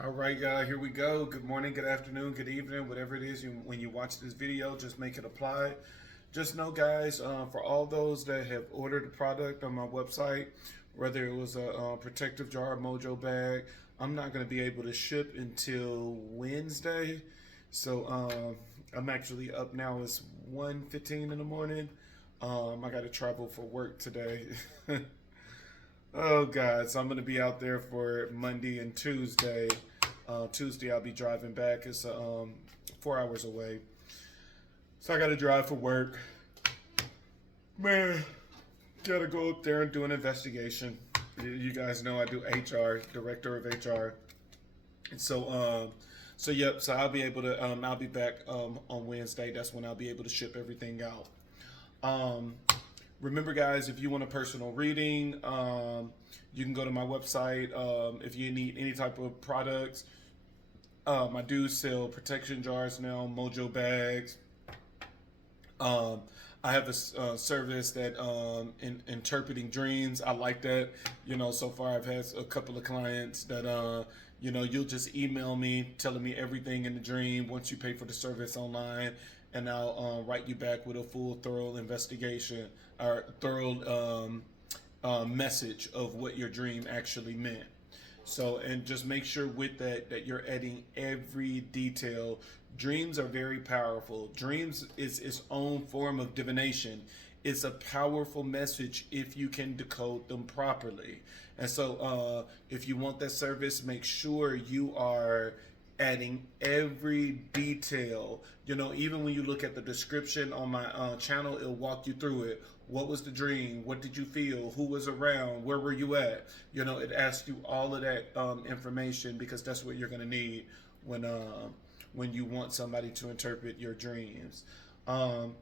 All right, y'all, here we go. Good morning, good afternoon, good evening, whatever it is when you watch this video, just make it apply. Just know, guys, for all those that have ordered a product on my website, whether it was a protective jar, mojo bag, I'm not going to be able to ship until Wednesday. So I'm actually up now. It's 1:15 in the morning. I got to travel for work today. Oh God! So I'm gonna be out there for Monday and Tuesday. Tuesday I'll be driving back. It's 4 hours away, so I got to drive for work. Man, gotta go up there and do an investigation. You guys know I do HR, director of HR, and so yep. So I'll be able to. I'll be back on Wednesday. That's when I'll be able to ship everything out. Um, Remember, guys, if you want a personal reading, you can go to my website. If you need any type of products, I do sell protection jars now, mojo bags. I have a service that interpreting dreams. I like that. So far I've had a couple of clients that you'll just email me telling me everything in the dream once you pay for the service online, and I'll write you back with a full, thorough investigation or thorough message of what your dream actually meant. So, and just make sure with that you're adding every detail. Dreams are very powerful. Dreams is its own form of divination. It's a powerful message if you can decode them properly. And so, if you want that service, make sure you are adding every detail. Even when you look at the description on my channel, it'll walk you through it. What was the dream? What did you feel? Who was around? Where were you at? It asks you all of that information, because that's what you're going to need when you want somebody to interpret your dreams. And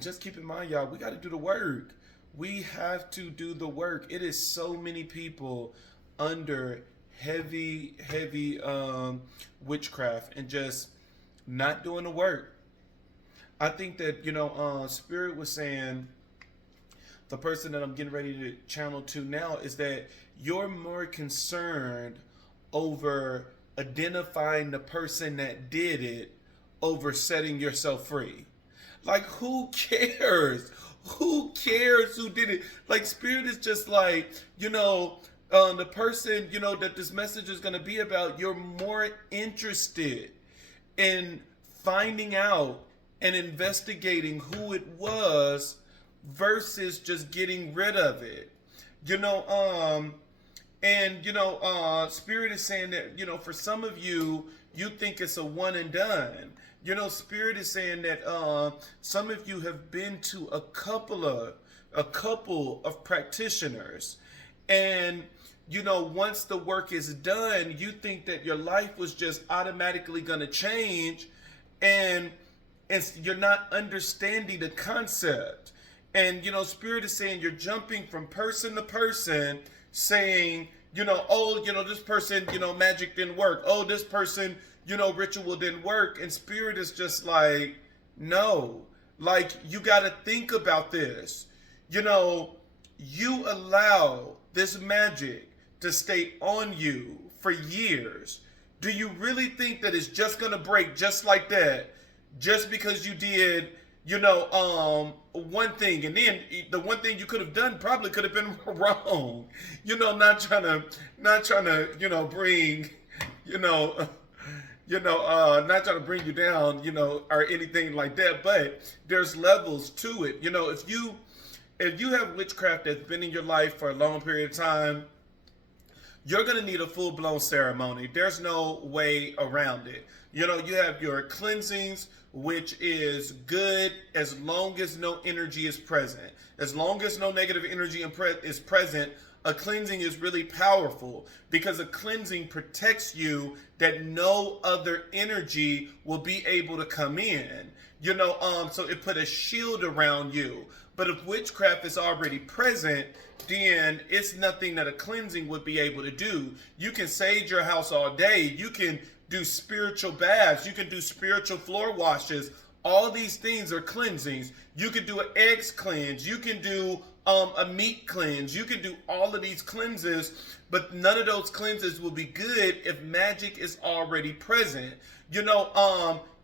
just keep in mind, y'all, we got to do the work. We have to do the work. It is so many people under heavy witchcraft and just not doing the work. I think that Spirit was saying, the person that I'm getting ready to channel to now, is that you're more concerned over identifying the person that did it over setting yourself free. Like, who cares? Who cares who did it? Like, Spirit is just like, the person, that this message is going to be about, you're more interested in finding out and investigating who it was versus just getting rid of it. Spirit is saying that, for some of you, you think it's a one and done. Spirit is saying that some of you have been to a couple of practitioners, and once the work is done, you think that your life was just automatically going to change, and you're not understanding the concept. And Spirit is saying you're jumping from person to person, saying, this person, magic didn't work. Oh, this person, ritual didn't work. And Spirit is just like, no, like, you got to think about this. You allow this magic to stay on you for years. Do you really think that it's just going to break just like that, just because you did, one thing, and then the one thing you could have done probably could have been wrong. Not trying to bring, not trying to bring you down, or anything like that. But there's levels to it. If you have witchcraft that's been in your life for a long period of time, you're going to need a full-blown ceremony. There's no way around it. You have your cleansings, which is good as long as no energy is present. As long as no negative energy is present, a cleansing is really powerful, because a cleansing protects you that no other energy will be able to come in. So it put a shield around you. But if witchcraft is already present, then it's nothing that a cleansing would be able to do. You can sage your house all day. You can do spiritual baths. You can do spiritual floor washes. All these things are cleansings. You can do an eggs cleanse. You can do a meat cleanse. You can do all of these cleanses, but none of those cleanses will be good if magic is already present.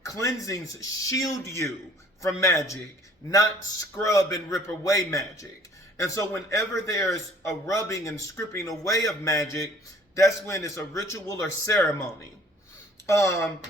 Cleansings shield you from magic, not scrub and rip away magic. And so whenever there's a rubbing and stripping away of magic, that's when it's a ritual or ceremony. And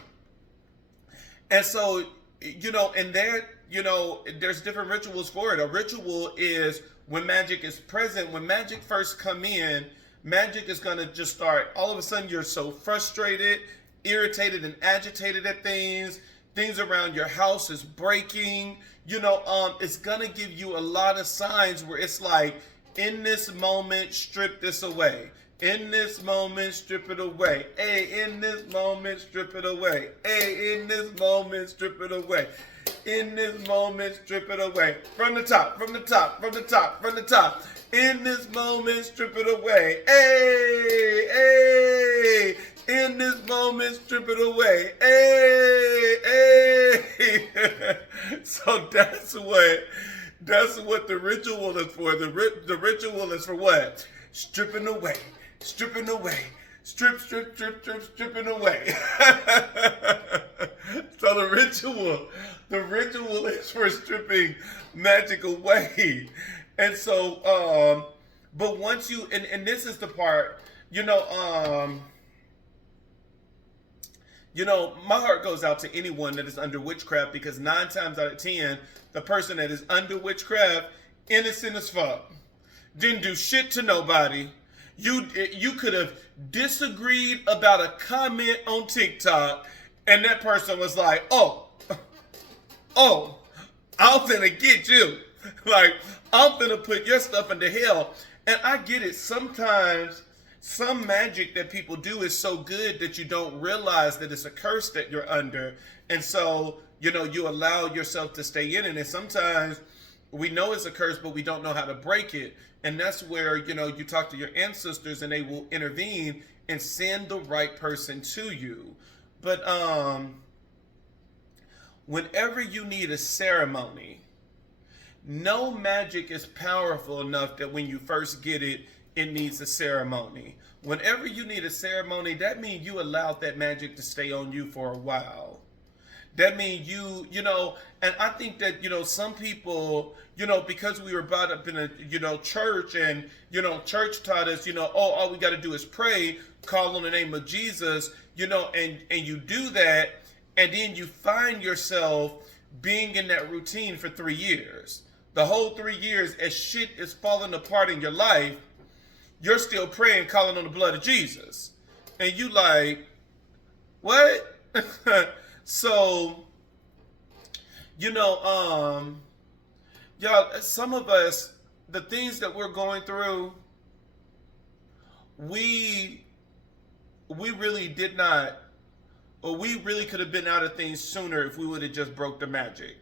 so, and there, there's different rituals for it. A ritual is when magic is present. When magic first come in, magic is going to just start, all of a sudden you're so frustrated, irritated, and agitated at things. Things around your house is breaking. It's going to give you a lot of signs where it's like, in this moment, strip this away. In this moment, strip it away. Hey, in this moment, strip it away. Hey, in this moment, strip it away. In this moment, strip it away. From the top, from the top, from the top, from the top. In this moment, strip it away. Hey, hey. In this moment, strip it away. Hey, hey. So that's what the ritual is for. The ritual is for what? Stripping away. Stripping away. Strip, strip, strip, strip, stripping away. So the ritual is for stripping magic away. And so, but once you, and this is the part, my heart goes out to anyone that is under witchcraft, because 9 times out of 10, the person that is under witchcraft, innocent as fuck, didn't do shit to nobody. You could have disagreed about a comment on TikTok, and that person was like, oh, I'm finna get you. Like, I'm finna put your stuff into hell. And I get it. Sometimes some magic that people do is so good that you don't realize that it's a curse that you're under. And so, you allow yourself to stay in it. And sometimes we know it's a curse, but we don't know how to break it. And that's where, you talk to your ancestors and they will intervene and send the right person to you. But whenever you need a ceremony, no magic is powerful enough that when you first get it, it needs a ceremony. Whenever you need a ceremony, that means you allowed that magic to stay on you for a while. That means and I think that, some people, because we were brought up in a, church, and, church taught us, all we got to do is pray, call on the name of Jesus, and you do that, and then you find yourself being in that routine for 3 years. The whole 3 years, as shit is falling apart in your life, you're still praying, calling on the blood of Jesus. And you like, what? So, y'all, some of us, the things that we're going through, we really did not, or we really could have been out of things sooner if we would have just broke the magic.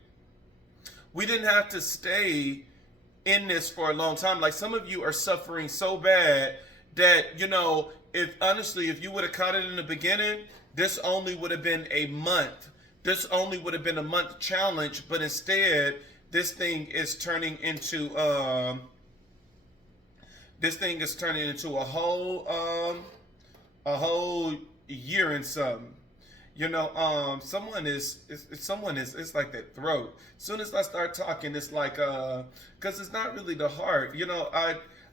We didn't have to stay in this for a long time. Like, some of you are suffering so bad that, if you would have caught it in the beginning, this only would have been a month. This only would have been a month challenge, but instead, this thing is turning into a whole year and something. It's like that throat. As soon as I start talking, it's like, cause it's not really the heart.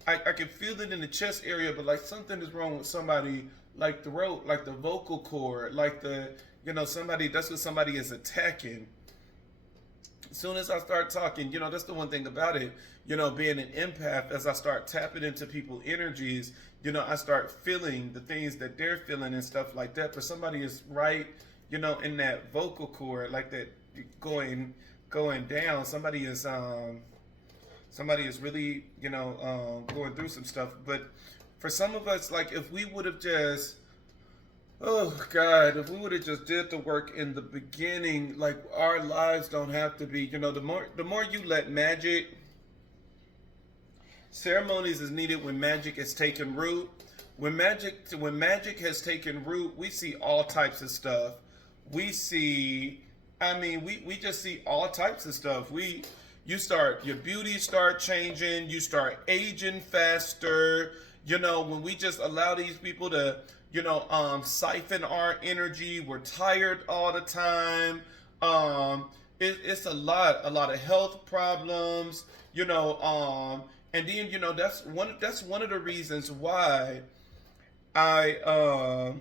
I can feel it in the chest area, but like something is wrong with somebody, like throat, like the vocal cord, like somebody, that's what somebody is attacking. As soon as I start talking, that's the one thing about it, being an empath, as I start tapping into people's energies, I start feeling the things that they're feeling and stuff like that. But somebody is right, in that vocal cord, like that going down. Somebody is really, going through some stuff. But for some of us, like, if we would have just, if we would have just did the work in the beginning, like, our lives don't have to be, the more you let magic, ceremonies is needed when magic has taken root. When magic has taken root, we see all types of stuff. We just see all types of stuff. your beauty start changing, you start aging faster. When we just allow these people to, siphon our energy, we're tired all the time. It's a lot of health problems, and then, that's one of the reasons why I,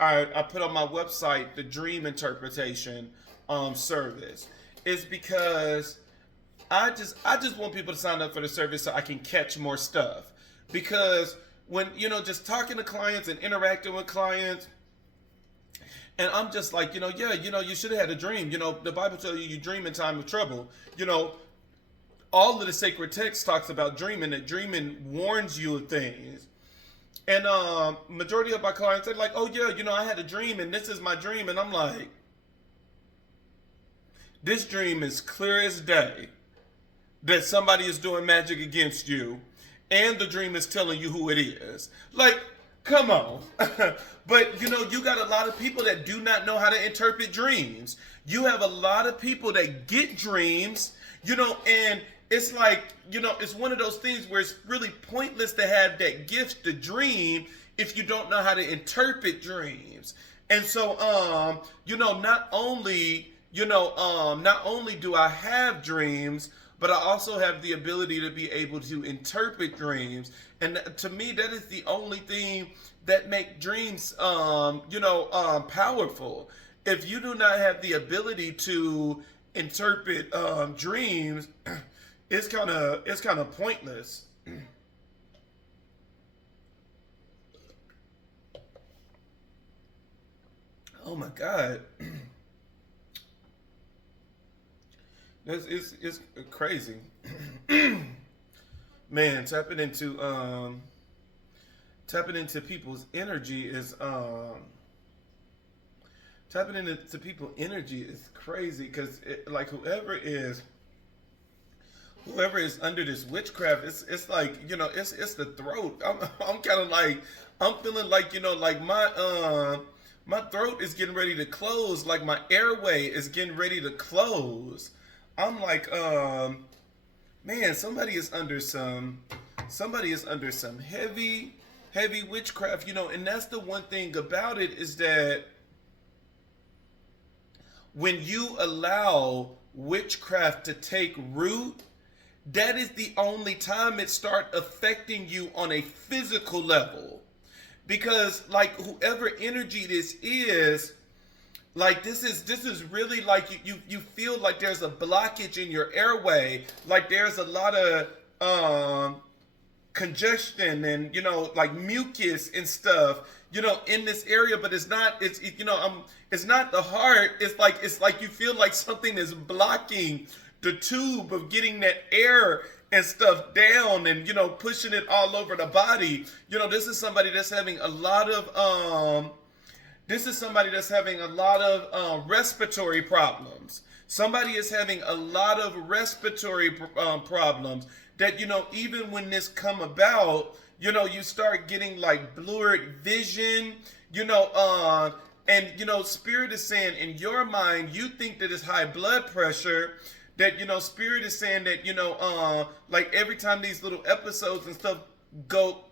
I put on my website the dream interpretation service is because I just want people to sign up for the service so I can catch more stuff. Because when just talking to clients and interacting with clients, and I'm just like, you should have had a dream. The Bible tells you dream in time of trouble. All of the sacred text talks about dreaming. That dreaming warns you of things. And majority of my clients, they're like, oh yeah, I had a dream and this is my dream. And I'm like, this dream is clear as day that somebody is doing magic against you. And the dream is telling you who it is. Like, come on. But, you got a lot of people that do not know how to interpret dreams. You have a lot of people that get dreams, and it's like, it's one of those things where it's really pointless to have that gift to dream if you don't know how to interpret dreams. And so, not only do I have dreams, but I also have the ability to be able to interpret dreams. And to me, that is the only thing that make dreams, powerful. If you do not have the ability to interpret dreams, it's kind of pointless. Oh my God. It's crazy. Man, tapping into people's energy is crazy, because like whoever is under this witchcraft, it's like, it's the throat. I'm kind of like, I'm feeling like, like my throat is getting ready to close, like my airway is getting ready to close. I'm like, man, somebody is under some heavy witchcraft, and that's the one thing about it, is that when you allow witchcraft to take root, that is the only time it start affecting you on a physical level. Because like whoever energy this is, like this is really like you feel like there's a blockage in your airway, like there's a lot of congestion and like mucus and stuff in this area, but it's not it's not the heart. It's like you feel like something is blocking the tube of getting that air and stuff down, and pushing it all over the body. This is somebody that's having a lot of respiratory problems. Somebody is having a lot of respiratory problems that, even when this come about, you start getting like blurred vision, and, Spirit is saying in your mind, you think that it's high blood pressure, that, Spirit is saying that, like every time these little episodes and stuff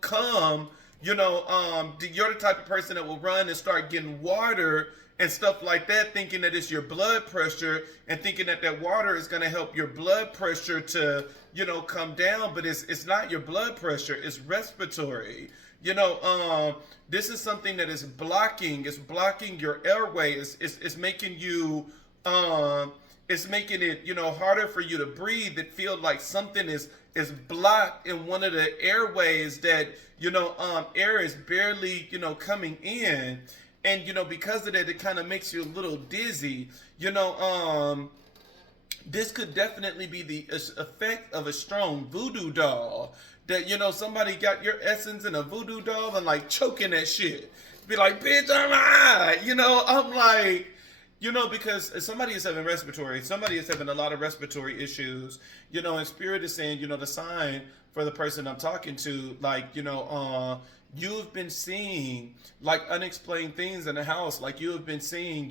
come, you're the type of person that will run and start getting water and stuff like that, thinking that it's your blood pressure, and thinking that that water is going to help your blood pressure to, come down. But it's not your blood pressure, it's respiratory. This is something that is blocking your airway. It's making you, it's making it, harder for you to breathe. It feels like something is blocked in one of the airways, that, air is barely, coming in. And, because of that, it kind of makes you a little dizzy. This could definitely be the effect of a strong voodoo doll. That, somebody got your essence in a voodoo doll and like choking that shit. Be like, bitch, I'm high. I'm like, because somebody is having a lot of respiratory issues, and Spirit is saying, the sign for the person I'm talking to, like, you've been seeing like unexplained things in the house. Like you have been seeing,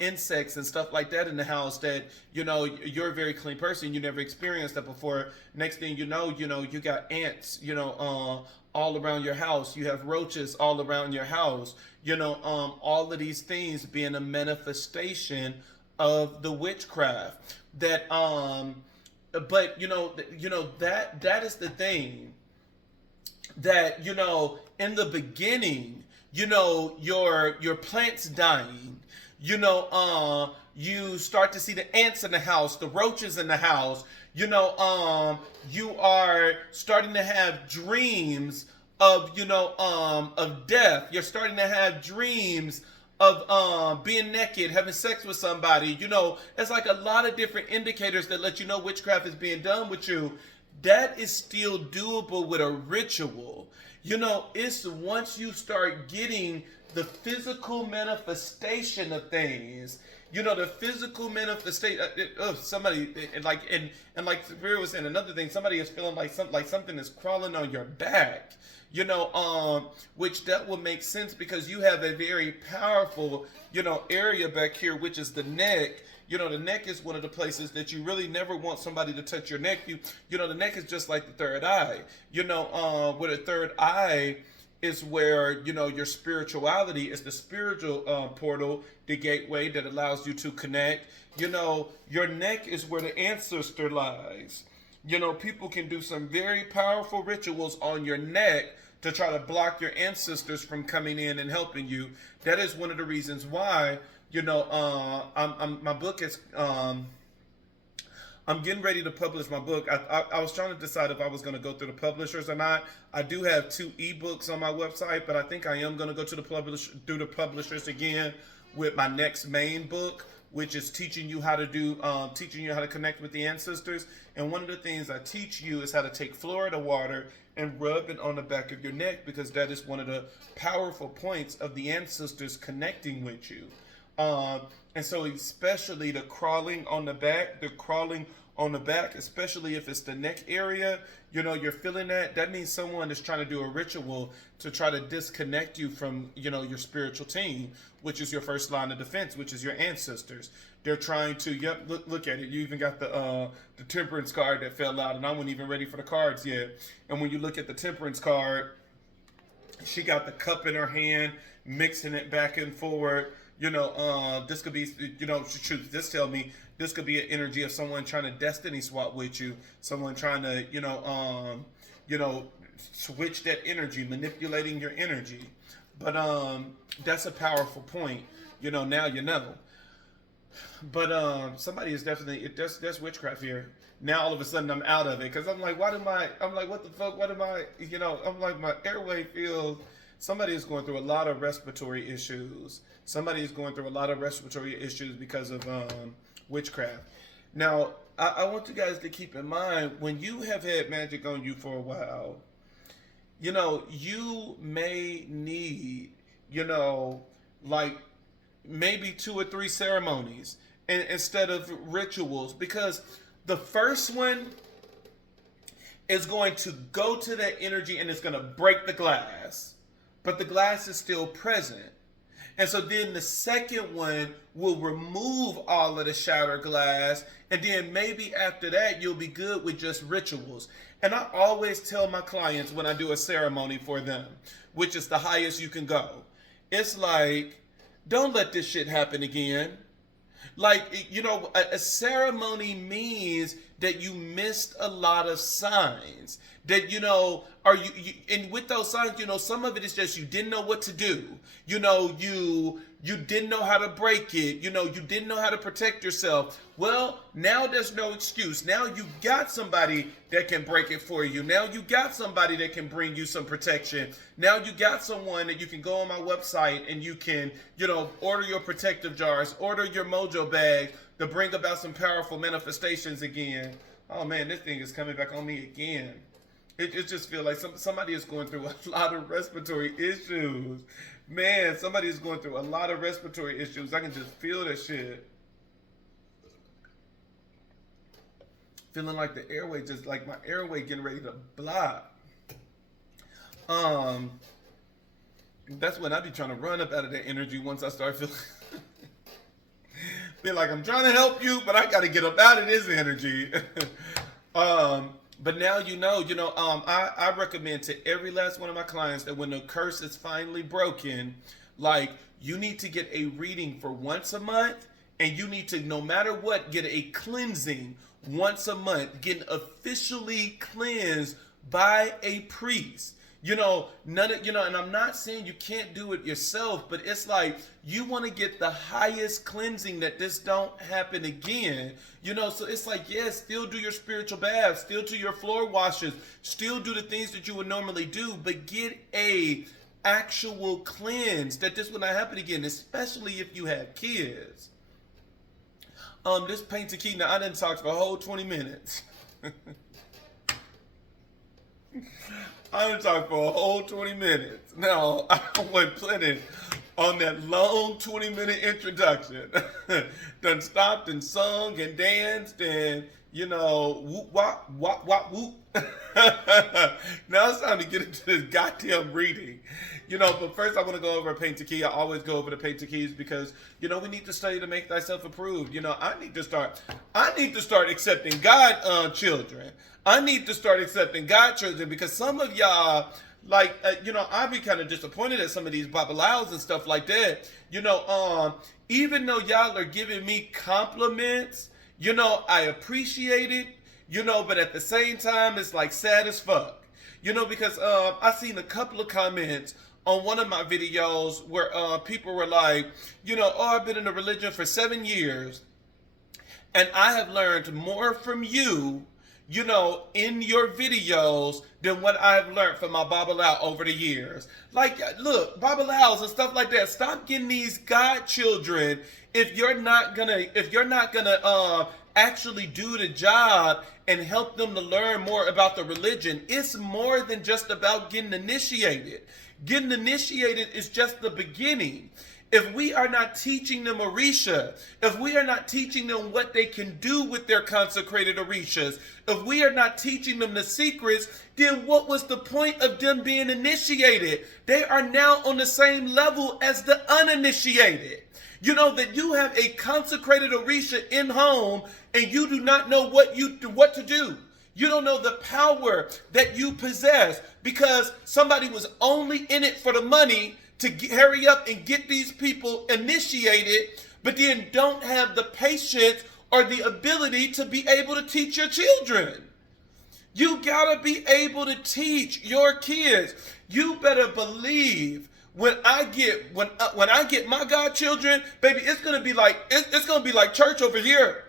insects and stuff like that in the house that, you're a very clean person. You never experienced that before. Next thing you got ants, all around your house. You have roaches all around your house. All of these things being a manifestation of the witchcraft. But that is the thing that in the beginning, your plants dying, you start to see the ants in the house, the roaches in the house, you are starting to have dreams of death. You're starting to have dreams of being naked, having sex with somebody. It's like a lot of different indicators that let you know witchcraft is being done with you. That is still doable with a ritual. It's once you start getting the physical manifestation of things, the physical manifestation of somebody, and like Spirit was saying, another thing, somebody is feeling like something is crawling on your back, which that will make sense because you have a very powerful, area back here, which is the neck. The neck is one of the places that you really never want somebody to touch your neck. The neck is just like the third eye. With a third eye is where, your spirituality is, the spiritual portal, the gateway that allows you to connect. Your neck is where the ancestor lies. People can do some very powerful rituals on your neck to try to block your ancestors from coming in and helping you. That is one of the reasons why, my book is, I'm getting ready to publish my book. I was trying to decide if I was going to go through the publishers or not. I do have 2 ebooks on my website, but I think I am going to go to through the publishers again with my next main book, which is teaching you how to connect with the ancestors. And one of the things I teach you is how to take Florida water and rub it on the back of your neck, because that is one of the powerful points of the ancestors connecting with you. And so especially the crawling on the back, especially if it's the neck area, you're feeling that means someone is trying to do a ritual to try to disconnect you from, your spiritual team, which is your first line of defense, which is your ancestors. They're trying to, look at it. You even got the temperance card that fell out, and I wasn't even ready for the cards yet. And when you look at the temperance card, she got the cup in her hand, mixing it back and forward. This could be, truth. This tell me this could be an energy of someone trying to destiny swap with you, someone trying to, switch that energy, manipulating your energy. But that's a powerful point. Now you know. But somebody is definitely there's witchcraft here. Now all of a sudden I'm out of it because I'm like, what the fuck? What am I? I'm like, my airway feels. Somebody is going through a lot of respiratory issues. Somebody is going through a lot of respiratory issues because of witchcraft. Now, I want you guys to keep in mind, when you have had magic on you for a while, you may need, like maybe 2 or 3 ceremonies instead of rituals, because the first one is going to go to that energy and it's going to break the glass, but the glass is still present. And so then the second one will remove all of the shattered glass, and then maybe after that you'll be good with just rituals. And I always tell my clients when I do a ceremony for them, which is the highest you can go, it's like, don't let this shit happen again. Like, a ceremony means that you missed a lot of signs. That, and with those signs, some of it is just you didn't know what to do. You didn't know how to break it. You didn't know how to protect yourself. Well, now there's no excuse. Now you got somebody that can break it for you. Now you got somebody that can bring you some protection. Now you got someone that you can go on my website and you can, order your protective jars, order your mojo bag to bring about some powerful manifestations again. Oh man, this thing is coming back on me again. It just feels like somebody is going through a lot of respiratory issues. Man, somebody is going through a lot of respiratory issues. I can just feel that shit. Feeling like the airway, just like my airway getting ready to block. That's when I be trying to run up out of that energy once I start feeling. Be like, I'm trying to help you, but I got to get up out of this energy. But now I recommend to every last one of my clients that when the curse is finally broken, like you need to get a reading for once a month, and you need to, no matter what, get a cleansing once a month, getting officially cleansed by a priest. And I'm not saying you can't do it yourself, but it's like you want to get the highest cleansing that this don't happen again. So it's like, yes, still do your spiritual baths, still do your floor washes, still do the things that you would normally do, but get a actual cleanse that this will not happen again, especially if you have kids. This painted key, now I didn't talk for a whole 20 minutes. I done talked for a whole 20 minutes. Now, I wasn't planning on that long 20-minute introduction. Done stopped and sung and danced and, whoop, wop, wop, wop, whoop. Now it's time to get into this goddamn reading. But first I want to go over a painted key. I always go over the painted keys because, we need to study to make thyself approved. I need to start accepting God children. I need to start accepting God children because some of y'all, like, I be kind of disappointed at some of these babalaos and stuff like that. Even though y'all are giving me compliments, I appreciate it, but at the same time, it's like sad as fuck. Because I seen a couple of comments on one of my videos where people were like, I've been in a religion for 7 years and I have learned more from you, in your videos than what I've learned from my Babalao over the years. Like, look, Babalaos and stuff like that, stop getting these God children if you're not gonna actually do the job and help them to learn more about the religion. It's more than just about getting initiated. Getting initiated is just the beginning. If we are not teaching them Orisha, if we are not teaching them what they can do with their consecrated Orishas, if we are not teaching them the secrets, then what was the point of them being initiated? They are now on the same level as the uninitiated. That you have a consecrated Orisha in home and you do not know what to do. You don't know the power that you possess because somebody was only in it for the money to hurry up and get these people initiated, but then don't have the patience or the ability to be able to teach your children. You gotta be able to teach your kids. You better believe when I get my godchildren, baby, it's gonna be like church over here.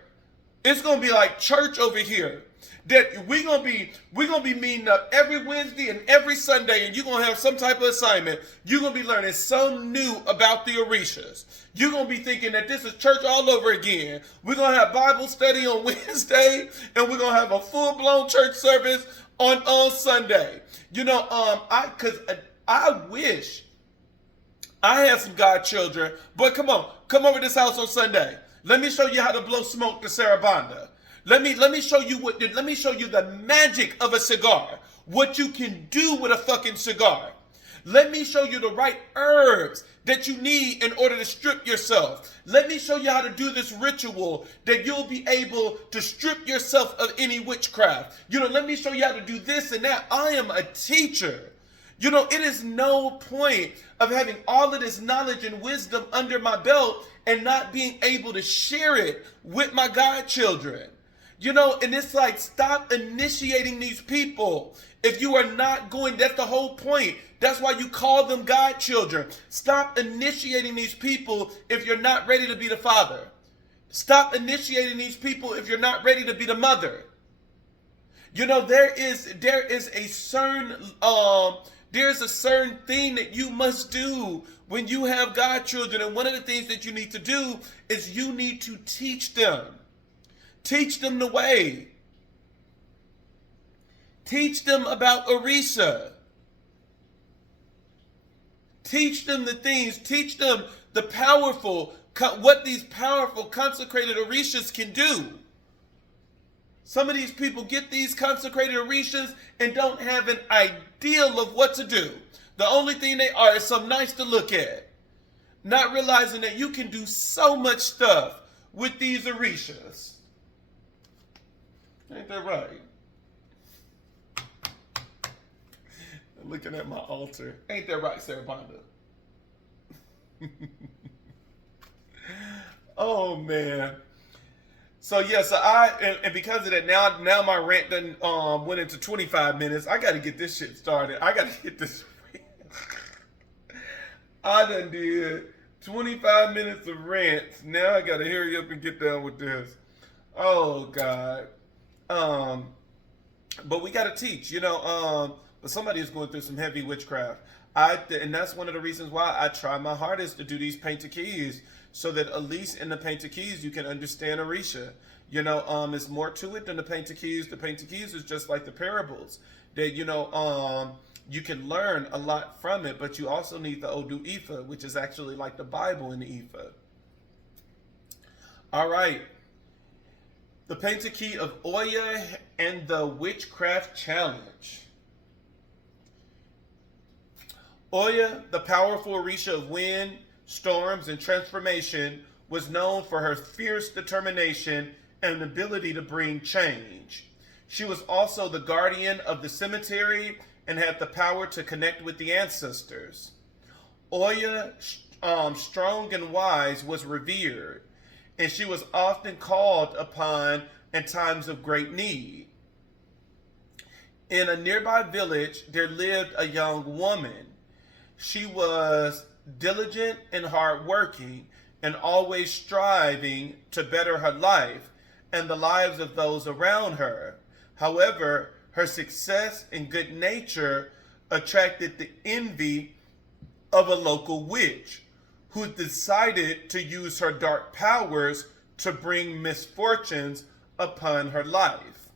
It's gonna be like church over here. That we're gonna be meeting up every Wednesday and every Sunday, and you're gonna have some type of assignment. You're gonna be learning something new about the Orishas. You're gonna be thinking that this is church all over again. We're gonna have Bible study on Wednesday, and we're gonna have a full-blown church service on Sunday. I wish I had some godchildren. But come over to this house on Sunday. Let me show you how to blow smoke to Sarabanda. Let me show you the magic of a cigar. What you can do with a fucking cigar. Let me show you the right herbs that you need in order to strip yourself. Let me show you how to do this ritual that you'll be able to strip yourself of any witchcraft. Let me show you how to do this and that. I am a teacher. It is no point of having all of this knowledge and wisdom under my belt and not being able to share it with my godchildren. And it's like, stop initiating these people. If you are not going, that's the whole point. That's why you call them godchildren. Stop initiating these people if you're not ready to be the father. Stop initiating these people if you're not ready to be the mother. There is a certain there's a certain thing that you must do when you have godchildren, and one of the things that you need to do is you need to teach them. Teach them the way. Teach them about Orisha. Teach them the things. Teach them what these powerful consecrated Orishas can do. Some of these people get these consecrated Orishas and don't have an ideal of what to do. The only thing they are is some nice to look at. Not realizing that you can do so much stuff with these Orishas. Ain't that right? Looking at my altar. Ain't that right, Sarah Bonda? Oh man. So yeah, so and because of that, now my rant done went into 25 minutes. I gotta get this shit started. I gotta get this. I done did 25 minutes of rants. Now I gotta hurry up and get down with this. Oh God. But we gotta teach, but somebody is going through some heavy witchcraft. And that's one of the reasons why I try my hardest to do these painted keys, so that at least in the painted keys you can understand Orisha. It's more to it than the painted keys. The painted keys is just like the parables that you can learn a lot from it, but you also need the Odu Ifa, which is actually like the Bible in the Ifa. All right. The painted key of Oya and the Witchcraft Challenge. Oya, the powerful Orisha of wind, storms, and transformation, was known for her fierce determination and ability to bring change. She was also the guardian of the cemetery and had the power to connect with the ancestors. Oya, strong and wise, was revered, and she was often called upon in times of great need. In a nearby village, there lived a young woman. She was diligent and hardworking, and always striving to better her life and the lives of those around her. However, her success and good nature attracted the envy of a local witch, who decided to use her dark powers to bring misfortunes upon her life.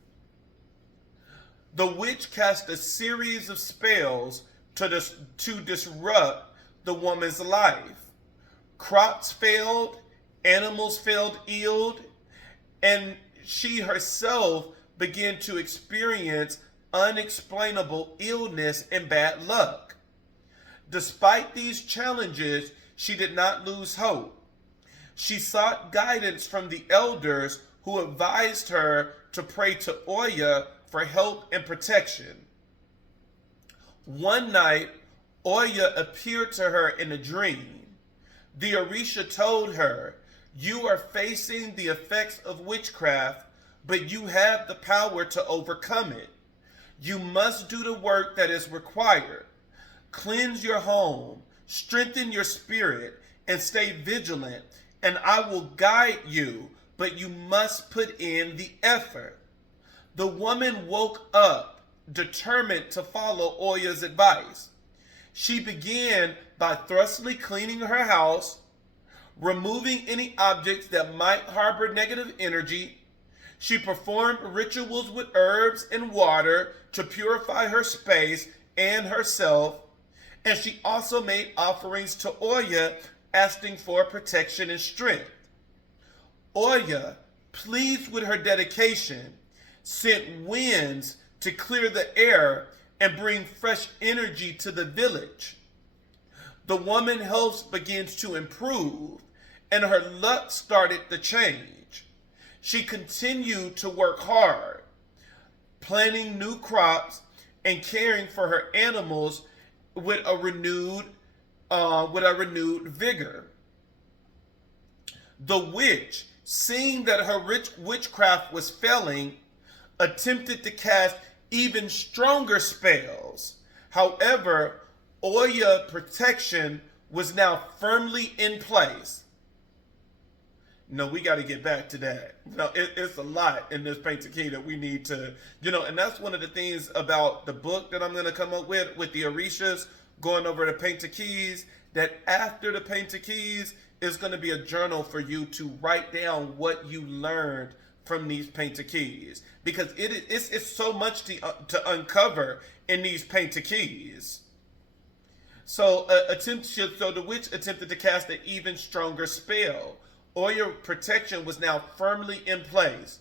The witch cast a series of spells to disrupt the woman's life. Crops failed, animals fell ill, and she herself began to experience unexplainable illness and bad luck. Despite these challenges, she did not lose hope. She sought guidance from the elders, who advised her to pray to Oya for help and protection. One night, Oya appeared to her in a dream. The Orisha told her, "You are facing the effects of witchcraft, but you have the power to overcome it. You must do the work that is required. Cleanse your home, strengthen your spirit, and stay vigilant, and I will guide you, but you must put in the effort." The woman woke up, determined to follow Oya's advice. She began by thorough cleaning her house, removing any objects that might harbor negative energy. She performed rituals with herbs and water to purify her space and herself, and she also made offerings to Oya, asking for protection and strength. Oya, pleased with her dedication, sent winds to clear the air and bring fresh energy to the village. The woman's health begins to improve, and her luck started to change. She continued to work hard, planting new crops and caring for her animals with a renewed vigor. The witch, seeing that her witchcraft was failing, attempted to cast even stronger spells. However, Oya protection was now firmly in place. No, we got to get back to that. It's a lot in this painted key that we need to, and that's one of the things about the book that I'm going to come up with the Orishas, going over the painted keys, that after the painted keys is going to be a journal for you to write down what you learned from these painted keys, because it's so much to uncover in these painted keys. So the witch attempted to cast an even stronger spell. Oya protection was now firmly in place.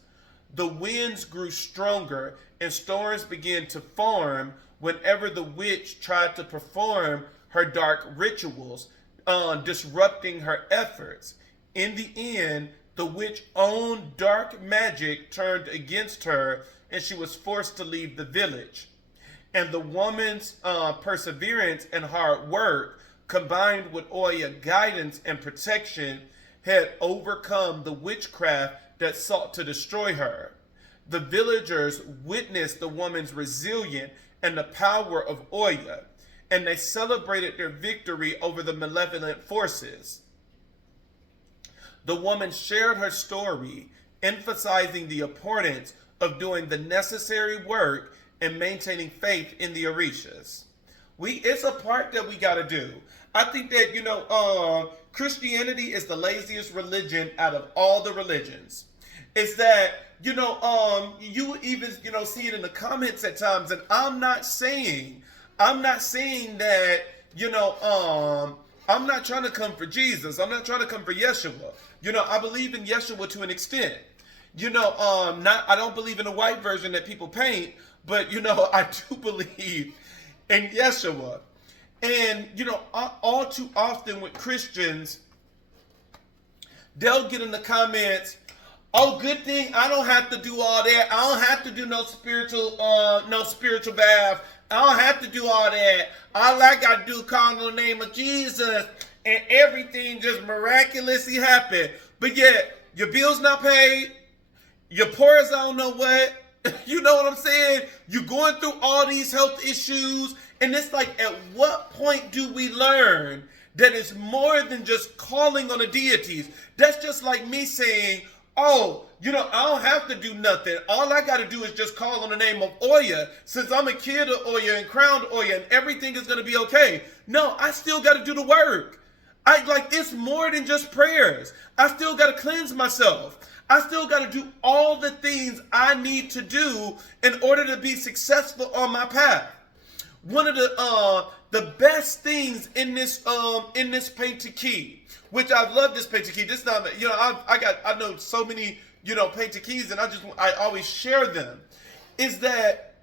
The winds grew stronger and storms began to form whenever the witch tried to perform her dark rituals, disrupting her efforts. In the end, the witch's own dark magic turned against her, and she was forced to leave the village. And the woman's perseverance and hard work, combined with Oya's guidance and protection, had overcome the witchcraft that sought to destroy her. The villagers witnessed the woman's resilience and the power of Oya, and they celebrated their victory over the malevolent forces. The woman shared her story, emphasizing the importance of doing the necessary work and maintaining faith in the Orishas. It's a part that we got to do. I think that, Christianity is the laziest religion out of all the religions. It's that, you even, see it in the comments at times, and I'm not saying that, I'm not trying to come for Jesus. I'm not trying to come for Yeshua. I believe in Yeshua to an extent. I don't believe in the white version that people paint, but, I do believe in Yeshua. And, all too often with Christians, they'll get in the comments, oh, good thing I don't have to do all that. I don't have to do no spiritual bath. I don't have to do all that. All I got to do is call on the name of Jesus and everything just miraculously happen. But yet, your bill's not paid. Your poor as I don't know what. You know what I'm saying? You're going through all these health issues. And it's like, at what point do we learn that it's more than just calling on the deities? That's just like me saying, oh, I don't have to do nothing. All I got to do is just call on the name of Oya, since I'm a kid of Oya and crowned Oya, and everything is going to be okay. No, I still got to do the work. It's more than just prayers. I still got to cleanse myself. I still got to do all the things I need to do in order to be successful on my path. One of the best things in this painted key, which I've loved this painted key. This time, I know so many painted keys, and I always share them. Is that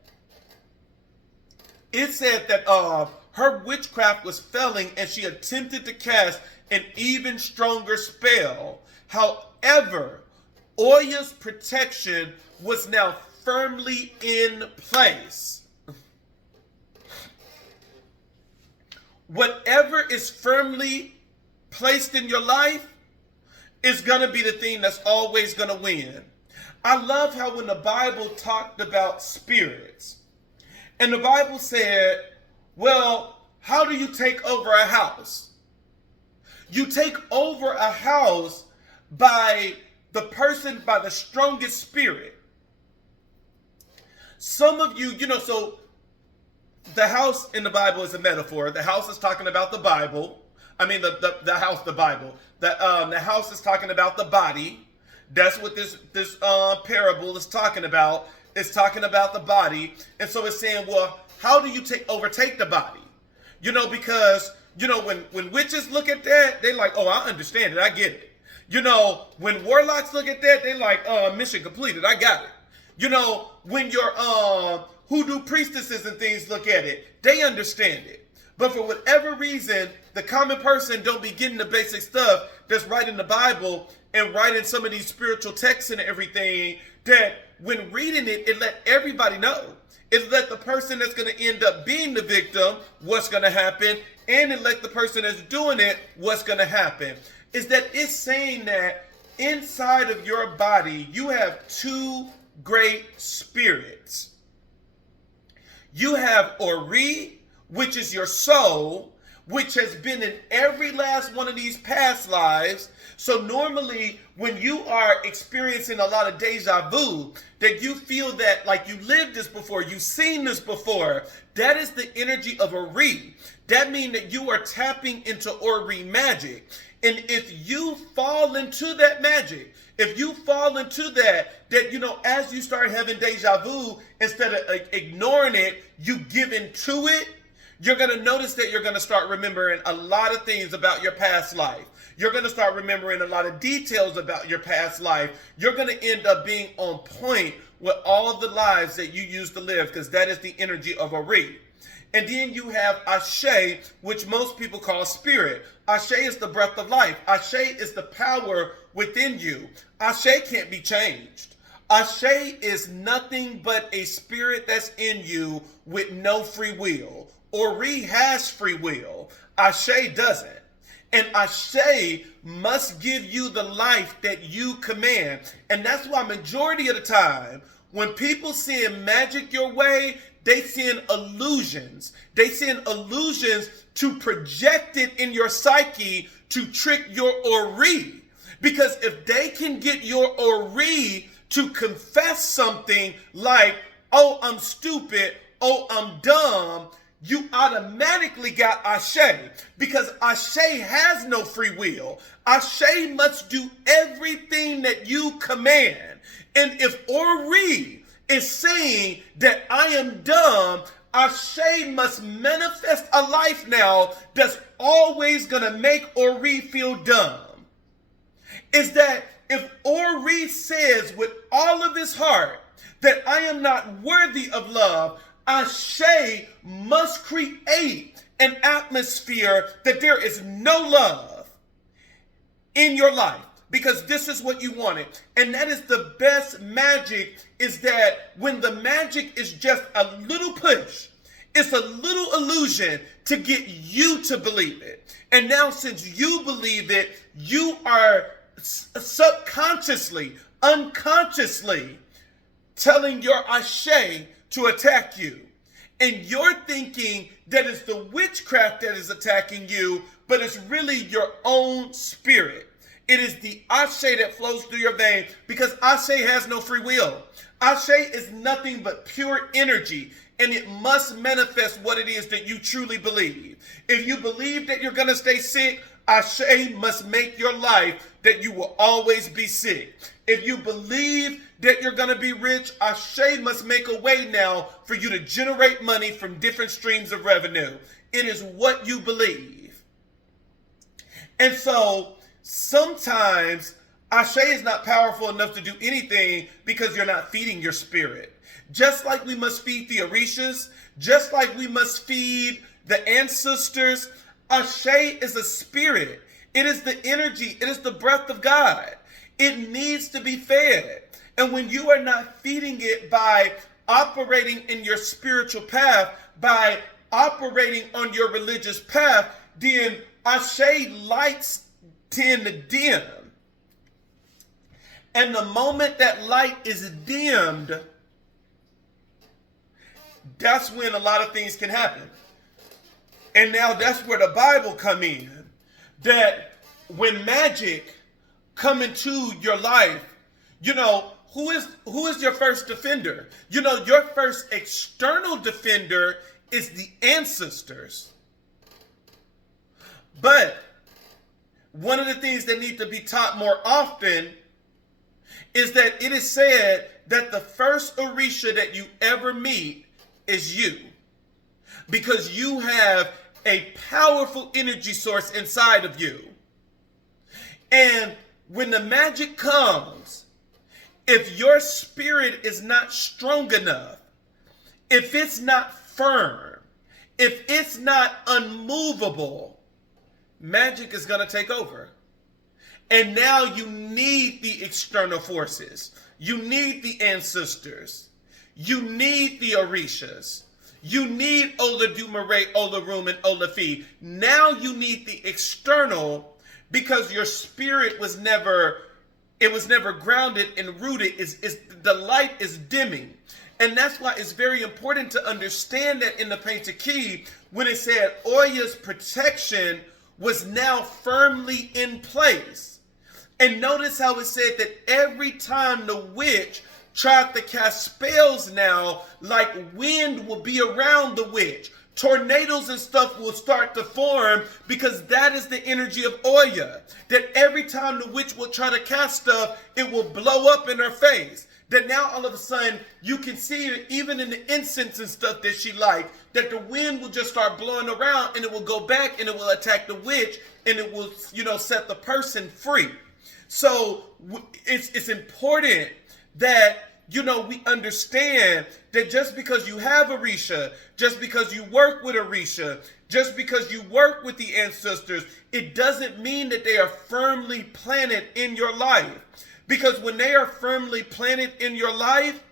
it said that her witchcraft was failing, and she attempted to cast an even stronger spell. However, Oya's protection was now firmly in place. Whatever is firmly placed in your life is going to be the thing that's always going to win. I love how when the Bible talked about spirits, and the Bible said, well, how do you take over a house? You take over a house by the strongest spirit. Some of you, so the house in the Bible is a metaphor. The house is talking about the Bible. I mean, the house, the Bible. The house is talking about the body. That's what this parable is talking about. It's talking about the body. And so it's saying, well, how do you overtake the body? Because, when witches look at that, they like, oh, I understand it. I get it. When warlocks look at that, they like, mission completed. I got it. When your hoodoo priestesses and things look at it, they understand it. But for whatever reason, the common person don't be getting the basic stuff that's right in the Bible and right in some of these spiritual texts and everything, that when reading it, it let everybody know. It let the person that's going to end up being the victim what's going to happen, and it let the person that's doing it what's going to happen. Is that it's saying that inside of your body, you have two great spirits. You have Ori, which is your soul, which has been in every last one of these past lives. So normally when you are experiencing a lot of deja vu, that you feel that like you lived this before, you've seen this before, that is the energy of Ori. That means that you are tapping into Ori magic. And if you fall into that magic, if you fall into that, as you start having deja vu, instead of ignoring it, you give into it, you're going to notice that you're going to start remembering a lot of things about your past life. You're going to start remembering a lot of details about your past life. You're going to end up being on point with all of the lives that you used to live, because that is the energy of Ori. And then you have Ashe, which most people call spirit. Ashe is the breath of life. Ashe is the power within you. Ashe can't be changed. Ashe is nothing but a spirit that's in you with no free will. Ori has free will. Ashe doesn't. And Ashe must give you the life that you command. And that's why majority of the time, when people send magic your way, they send illusions. They send illusions to project it in your psyche to trick your Ori. Because if they can get your Ori to confess something like, oh, I'm stupid, oh, I'm dumb, you automatically got Ashe. Because Ashe has no free will. Ashe must do everything that you command. And if Ori is saying that I am dumb, Ashe must manifest a life now that's always going to make Ori feel dumb. Is that if Ori says with all of his heart that I am not worthy of love, Ashe must create an atmosphere that there is no love in your life. Because this is what you wanted. And that is the best magic, is that when the magic is just a little push, it's a little illusion to get you to believe it. And now since you believe it, you are subconsciously, unconsciously telling your Ashe to attack you. And you're thinking that it's the witchcraft that is attacking you, but it's really your own spirit. It is the Ashe that flows through your vein, because Ashe has no free will. Ashe is nothing but pure energy, and it must manifest what it is that you truly believe. If you believe that you're going to stay sick, Ashe must make your life that you will always be sick. If you believe that you're going to be rich, Ashe must make a way now for you to generate money from different streams of revenue. It is what you believe. And so sometimes Ashe is not powerful enough to do anything because you're not feeding your spirit. Just like we must feed the Orishas, just like we must feed the ancestors, Ashe is a spirit. It is the energy. It is the breath of God. It needs to be fed. And when you are not feeding it by operating in your spiritual path, by operating on your religious path, then Ashe lights tend to dim. And the moment that light is dimmed, that's when a lot of things can happen. And now that's where the Bible come in. That when magic come into your life, you know, who is your first defender? You know, your first external defender is the ancestors. But one of the things that need to be taught more often is that it is said that the first Orisha that you ever meet is you. Because you have a powerful energy source inside of you. And when the magic comes, if your spirit is not strong enough, if it's not firm, if it's not unmovable, magic is going to take over. And now you need the external forces. You need the ancestors. You need the Orishas. You need Oladumare, Olarum, and Olafi. Now you need the external, because your spirit was never grounded and rooted. The light is dimming. And that's why it's very important to understand that in the Painted Key, when it said Oya's protection was now firmly in place. And notice how it said that every time the witch tried to cast spells now, like wind will be around the witch. Tornadoes and stuff will start to form, because that is the energy of Oya. That every time the witch will try to cast stuff, it will blow up in her face. That now all of a sudden you can see it even in the incense and stuff that she liked, that the wind will just start blowing around and it will go back and it will attack the witch and it will, set the person free. So it's important that we understand that just because you have Orisha, just because you work with Orisha, just because you work with the ancestors, it doesn't mean that they are firmly planted in your life. Because when they are firmly planted in your life,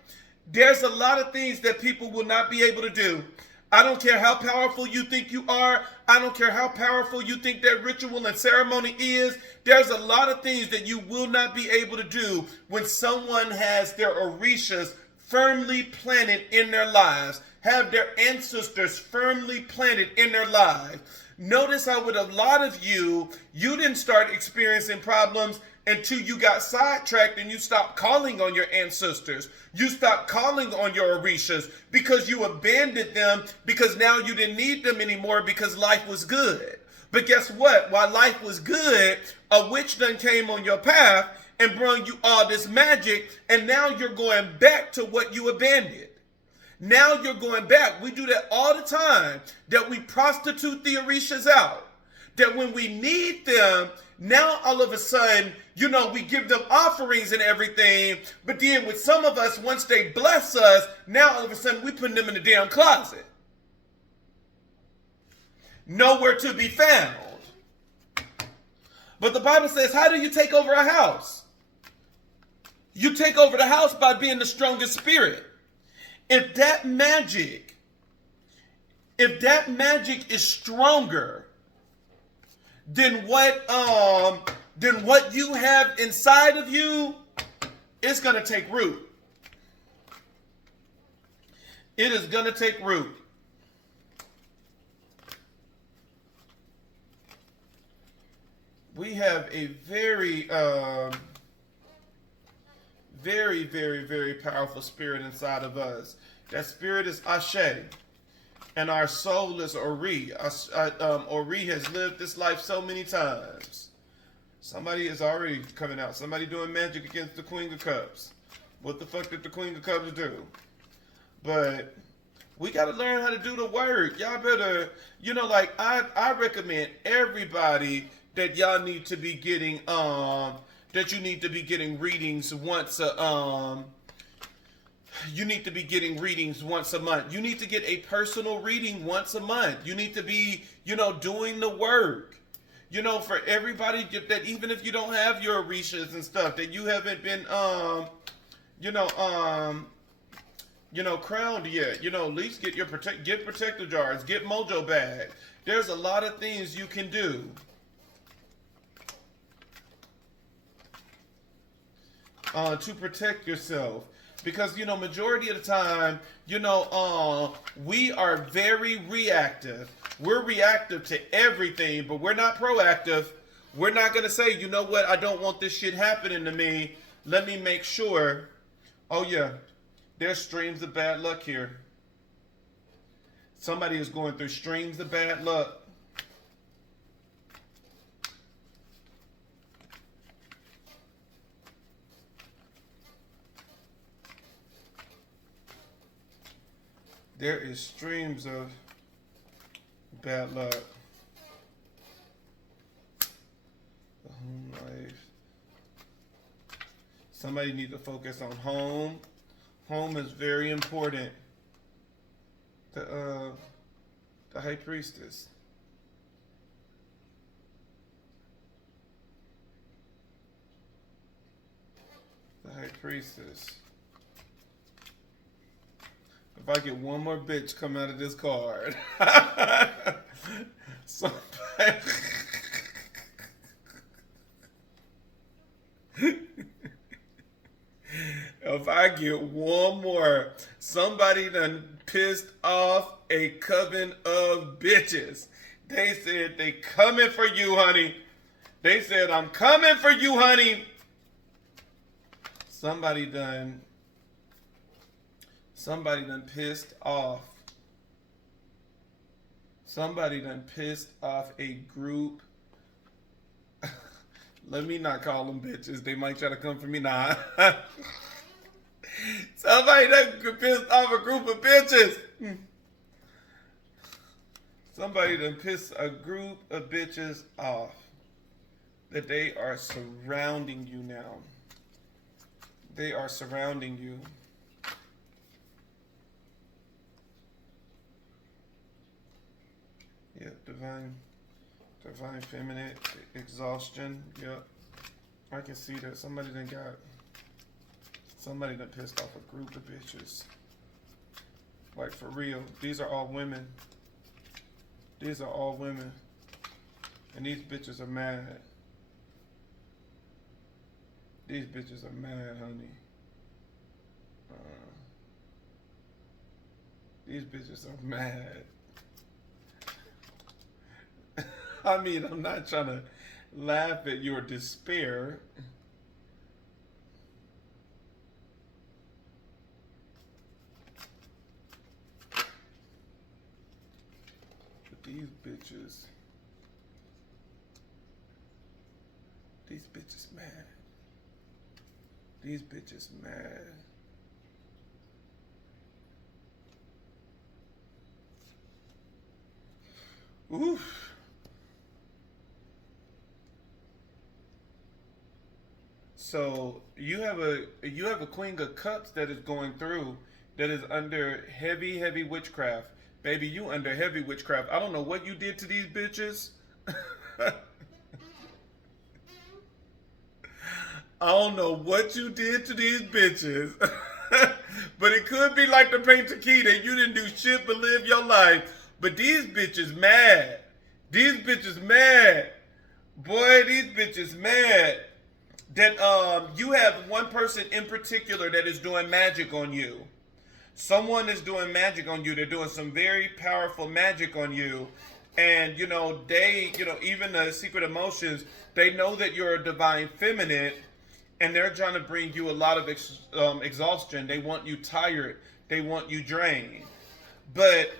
there's a lot of things that people will not be able to do. I don't care how powerful you think you are. I don't care how powerful you think that ritual and ceremony is. There's a lot of things that you will not be able to do when someone has their orishas firmly planted in their lives, have their ancestors firmly planted in their lives. Notice how with a lot of you didn't start experiencing problems until you got sidetracked and you stopped calling on your ancestors. You stopped calling on your orishas because you abandoned them because now you didn't need them anymore because life was good. But guess what? While life was good, a witch done came on your path and brought you all this magic, and now you're going back to what you abandoned. Now you're going back. We do that all the time, that we prostitute the orishas out. That when we need them, now all of a sudden, we give them offerings and everything, but then with some of us, once they bless us, now all of a sudden we put them in the damn closet. Nowhere to be found. But the Bible says, how do you take over a house? You take over the house by being the strongest spirit. If that magic is stronger than what you have inside of you, it's going to take root. It is going to take root. We have a very, very, very, very powerful spirit inside of us. That spirit is Ashe. And our soul is Ori. Ori has lived this life so many times. Somebody is already coming out. Somebody doing magic against the Queen of Cups. What the fuck did the Queen of Cups do? But we got to learn how to do the work. Y'all better, I recommend everybody that y'all need to be getting, readings once a, you need to be getting readings once a month. You need to get a personal reading once a month. You need to be, doing the work. For everybody that even if you don't have your orishas and stuff, that you haven't been, crowned yet. At least get get protector jars, get mojo bags. There's a lot of things you can do. To protect yourself. Because, majority of the time, we are very reactive. We're reactive to everything, but we're not proactive. We're not going to say, you know what, I don't want this shit happening to me. Let me make sure. Oh, yeah, there's streams of bad luck here. Somebody is going through streams of bad luck. There is streams of bad luck. The home life. Somebody needs to focus on home. Home is very important. The High Priestess. The High Priestess. If I get one more bitch come out of this card. If I get one more, somebody done pissed off a coven of bitches. They said they coming for you, honey. They said, I'm coming for you, honey. Somebody done pissed off. Somebody done pissed off a group. Let me not call them bitches. They might try to come for me now. Somebody done pissed off a group of bitches. Somebody done pissed a group of bitches off. That they are surrounding you now. They are surrounding you. Yeah, divine feminine, exhaustion. Yep. I can see that somebody done pissed off a group of bitches. Like, for real. These are all women. These are all women. And these bitches are mad. These bitches are mad, honey. These bitches are mad. I mean, I'm not trying to laugh at your despair. But these bitches mad. These bitches mad. Oof. So you have a Queen of Cups that is going through, that is under heavy witchcraft. Baby, you under heavy witchcraft. I don't know what you did to these bitches. I don't know what you did to these bitches. But it could be like the painter key that you didn't do shit but live your life. But these bitches mad. These bitches mad. Boy, these bitches mad. That you have one person in particular that is doing magic on you. Someone is doing magic on you. They're doing some very powerful magic on you. And, even the secret emotions, they know that you're a divine feminine, and they're trying to bring you a lot of exhaustion. They want you tired. They want you drained. But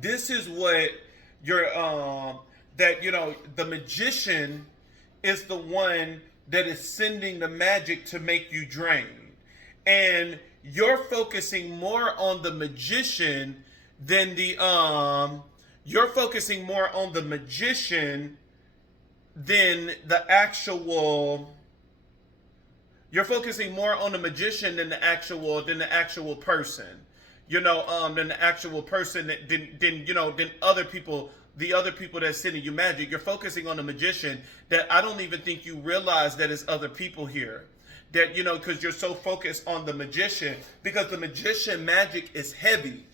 this is what the magician is the one that is sending the magic to make you drained. And you're focusing more on the magician than the actual person. Than the actual person than other people. The other people that's sending you magic, you're focusing on the magician that I don't even think you realize that it's other people here. That, because you're so focused on the magician, because the magician magic is heavy.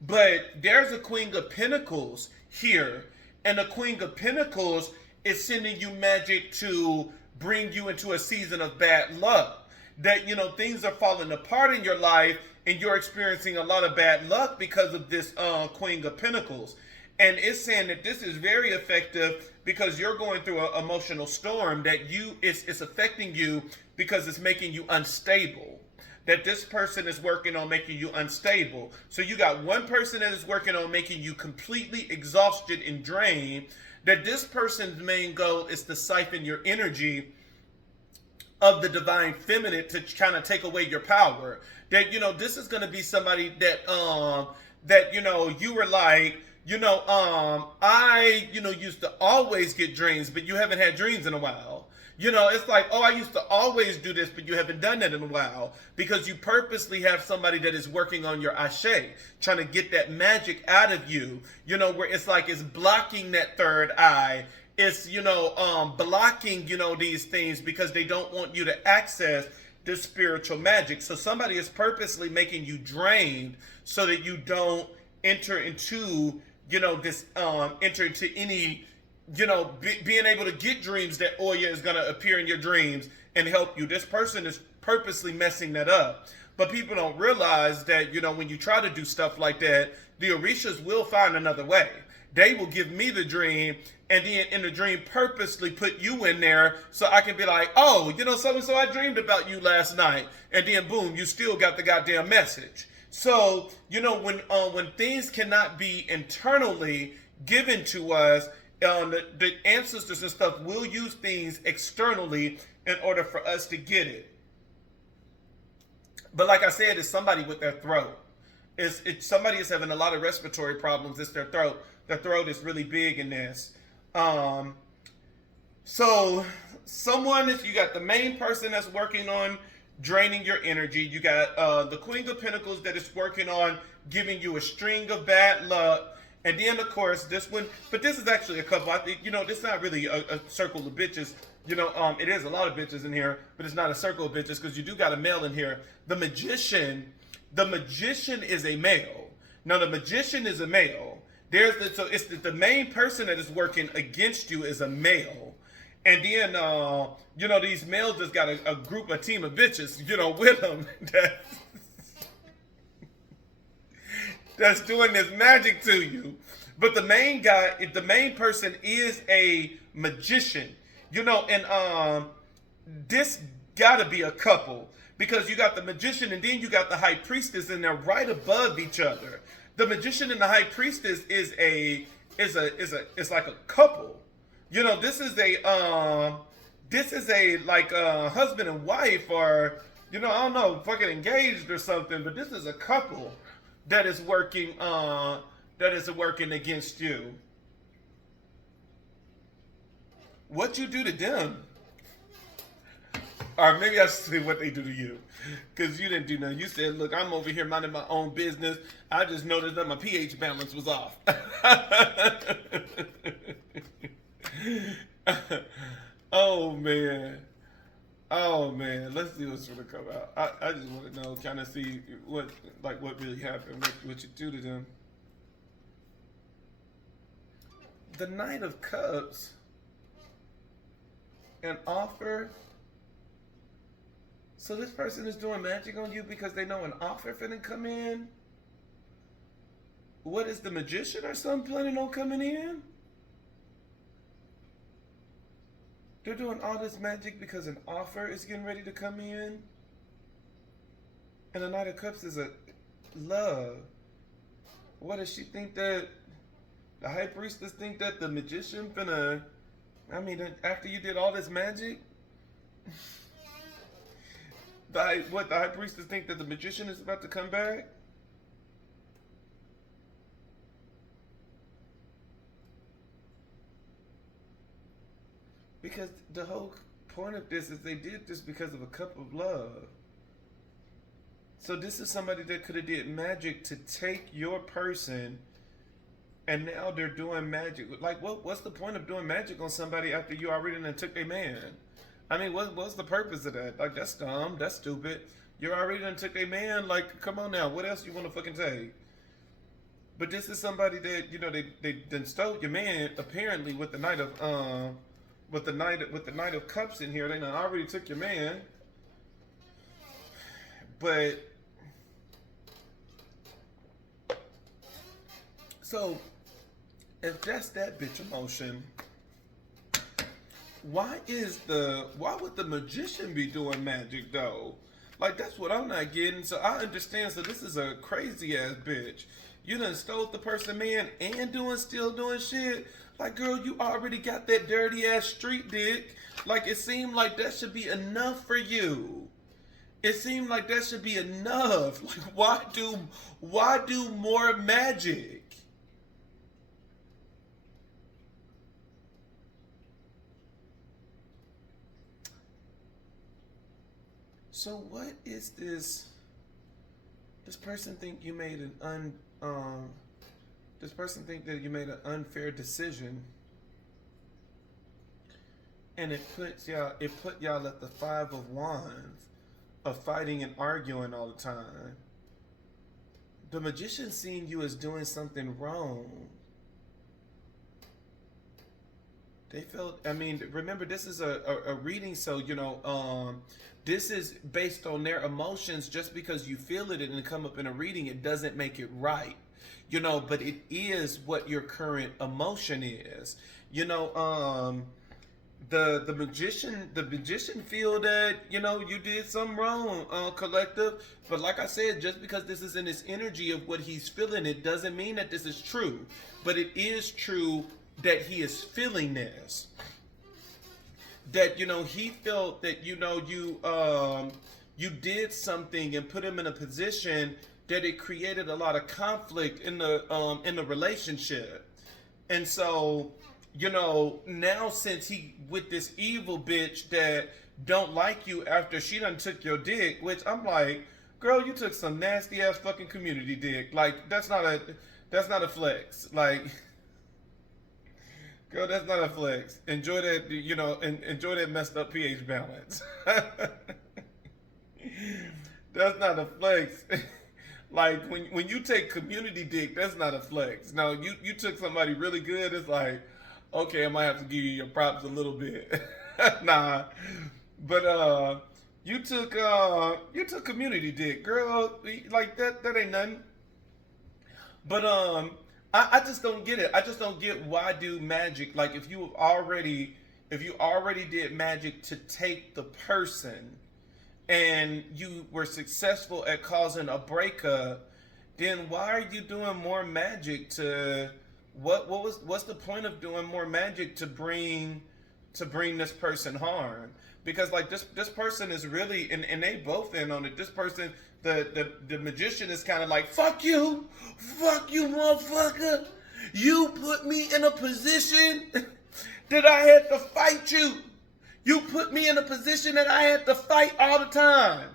But there's a Queen of Pentacles here, and the Queen of Pentacles is sending you magic to bring you into a season of bad luck. That, things are falling apart in your life, and you're experiencing a lot of bad luck because of this Queen of Pentacles. And it's saying that this is very effective because you're going through an emotional storm that it's affecting you because it's making you unstable. That this person is working on making you unstable. So you got one person that is working on making you completely exhausted and drained. That this person's main goal is to siphon your energy of the divine feminine to kind of take away your power. That, this is going to be somebody that you were like, I used to always get dreams, but you haven't had dreams in a while. It's like, I used to always do this, but you haven't done that in a while, because you purposely have somebody that is working on your ashe, trying to get that magic out of you, where it's like it's blocking that third eye. It's, blocking, these things because they don't want you to access this spiritual magic. So somebody is purposely making you drained so that you don't enter into any, being able to get dreams that Oya is going to appear in your dreams and help you. This person is purposely messing that up. But people don't realize that, when you try to do stuff like that, the Orishas will find another way. They will give me the dream, and then in the dream purposely put you in there so I can be like, so I dreamed about you last night. And then boom, you still got the goddamn message. So, when things cannot be internally given to us, the ancestors and stuff will use things externally in order for us to get it. But like I said, it's somebody with their throat. It's somebody is having a lot of respiratory problems. It's their throat. Their throat is really big in this. So you got the main person that's working on draining your energy. You got the Queen of Pentacles that is working on giving you a string of bad luck. And then of course this one, but this is actually a couple. I think this is not really a circle of bitches. It is a lot of bitches in here, but it's not a circle of bitches because you do got a male in here. The magician is a male. Now the magician is a male. So it's the main person that is working against you is a male. And then, these males just got a team of bitches, with them that's doing this magic to you. But the main person is a magician, and this gotta be a couple because you got the magician and then you got the high priestess and they're right above each other. The magician and the high priestess is like a couple. This is a like husband and wife, or I don't know, fucking engaged or something. But this is a couple that is working against you. What you do to them, or maybe I should say what they do to you, because you didn't do nothing. You said, "Look, I'm over here minding my own business. I just noticed that my pH balance was off." Oh man. Let's see what's gonna come out. I just want to know, kind of see what really happened, what you do to them. The Knight of Cups, an offer. So this person is doing magic on you because they know an offer finna come in. What is the magician or something planning on coming in? They're doing all this magic because an offer is getting ready to come in. And the Knight of Cups is a love. What does she think that the High Priestess think that the magician finna, after you did all this magic? The High Priestess think that the magician is about to come back? Because the whole point of this is they did this because of a cup of love. So this is somebody that could have did magic to take your person, and now they're doing magic. Like, what's the point of doing magic on somebody after you already done took their man? What's the purpose of that? Like, that's dumb. That's stupid. You already done took their man. Like, come on now. What else you want to fucking take? But this is somebody that they done stole your man apparently with the Knight of with the Knight of Cups in here. They done already took your man. But so if that's that bitch emotion, why would the magician be doing magic though? Like, that's what I'm not getting. So I understand. So this is a crazy ass bitch. You done stole the person man and still doing shit. Like, girl, you already got that dirty ass street dick. Like, it seemed like that should be enough for you. It seemed like that should be enough. Like, why do more magic? So what is this? This person think you made This person think that you made an unfair decision, and it put y'all at the 5 of Wands of fighting and arguing all the time. The magician seeing you as doing something wrong. They felt, remember this is a reading, so this is based on their emotions. Just because you feel it and come up in a reading, it doesn't make it right. But it is what your current emotion is. The magician feel that, you did something wrong, collective. But like I said, just because this is in his energy of what he's feeling, it doesn't mean that this is true. But it is true that he is feeling this. That, he felt that, you did something and put him in a position that it created a lot of conflict in the relationship. And so, now since he with this evil bitch that don't like you after she done took your dick, which I'm like, girl, you took some nasty ass fucking community dick. Like, that's not That's not a flex. Like, girl, that's not a flex. Enjoy that, enjoy that messed up pH balance. That's not a flex. Like when you take community dick, that's not a flex. No, you took somebody really good. It's like, okay, I might have to give you your props a little bit. Nah, but you took community dick, girl. Like that ain't nothing. But I just don't get it. I just don't get why do magic. Like if you already did magic to take the person and you were successful at causing a breakup, then why are you doing more magic to what's the point of doing more magic to bring this person harm? Because like this person is really and they both in on it. This person, the magician is kind of like, fuck you motherfucker, you put me in a position that I had to fight you. You put me in a position that I had to fight all the time.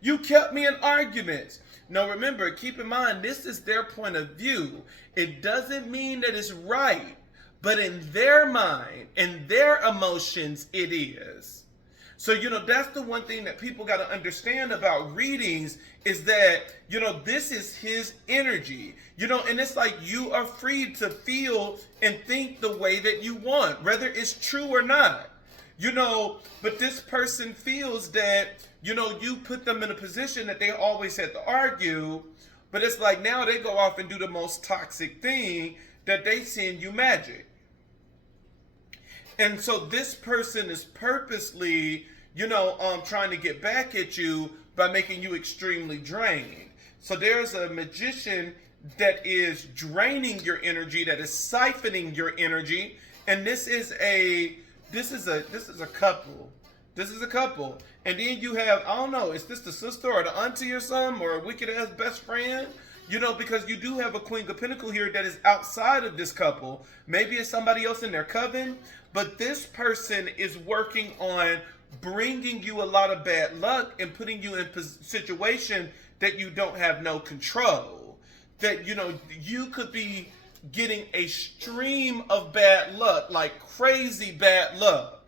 You kept me in arguments. Now remember, keep in mind, this is their point of view. It doesn't mean that it's right, but in their mind, in their emotions, it is. So, that's the one thing that people got to understand about readings is that, this is his energy, and it's like you are free to feel and think the way that you want, whether it's true or not. But this person feels that, you put them in a position that they always had to argue, but it's like now they go off and do the most toxic thing that they send you magic. And so this person is purposely, trying to get back at you by making you extremely drained. So there's a magician that is draining your energy, that is siphoning your energy, and this is a couple. This is a couple. And then you have, I don't know, is this the sister or the auntie or something, or a wicked ass best friend? Because you do have a Queen of Pentacles here that is outside of this couple. Maybe it's somebody else in their coven, but this person is working on bringing you a lot of bad luck and putting you in a situation that you don't have no control. That, you could be getting a stream of bad luck, like crazy bad luck.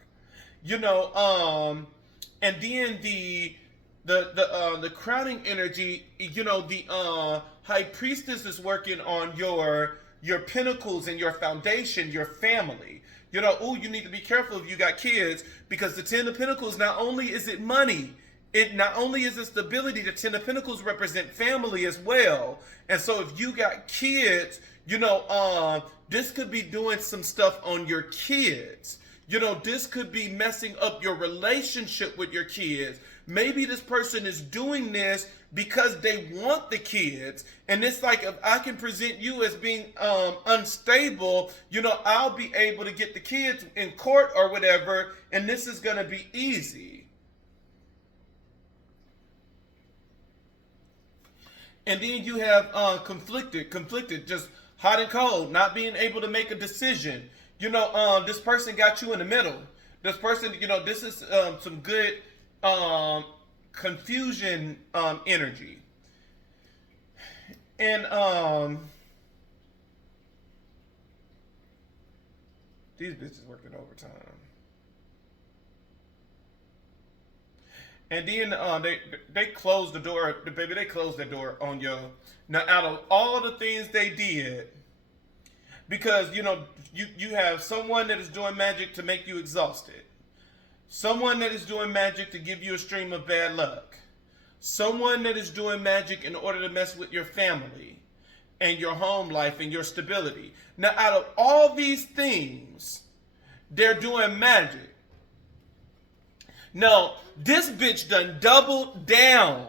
And then the crowning energy, the high priestess is working on your pinnacles and your foundation, your family. You need to be careful if you got kids, because the Ten of Pentacles, not only is it money, it not only is it stability, the Ten of Pentacles represent family as well. And so if you got kids, this could be doing some stuff on your kids. This could be messing up your relationship with your kids. Maybe this person is doing this because they want the kids. And it's like, if I can present you as being unstable, I'll be able to get the kids in court or whatever, and this is going to be easy. And then you have conflicted, just hot and cold, not being able to make a decision. This person got you in the middle. This person, this is some good confusion energy. And these bitches working overtime. And then they closed the door, baby. They closed the door on you. Now, out of all the things they did, because you have someone that is doing magic to make you exhausted, someone that is doing magic to give you a stream of bad luck, someone that is doing magic in order to mess with your family and your home life and your stability. Now, out of all these things, they're doing magic. Now, this bitch done doubled down,